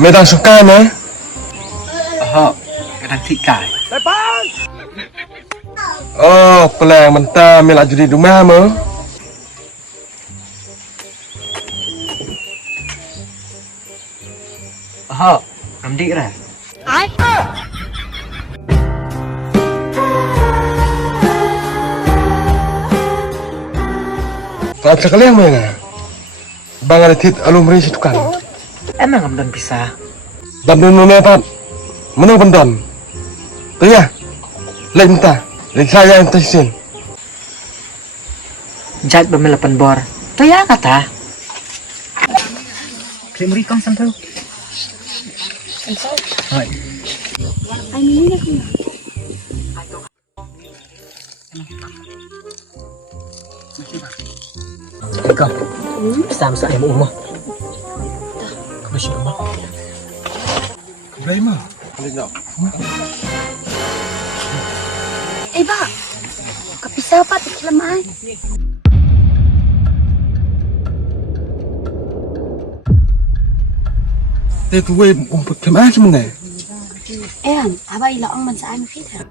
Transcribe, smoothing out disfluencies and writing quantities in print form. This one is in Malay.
Mày đang sụp cai mà. Cái đang thị cải. Pelang mentah mày lại jadi rumah mà. Namdi ra. Tak sekali yang mana? Bang ada tit alum rinci tukang. Emang amdan bisa. Bandun memepat. Mana bandun? Tu ya. Lain mentah. Lain saya yang tersin. Jat bemelapan bor. To ya kata. Klimri kong sampai. Hai. Ay, mira ko. Ikaw. Sama sa ayam umah. Kamu sih rumah. Berapa mah? Boleh tak? Eh, ba? Kapisa pa, tikilamay. Teh tu weh umput kemana sebenarnya? Ayan, abay laong man sa amin kita.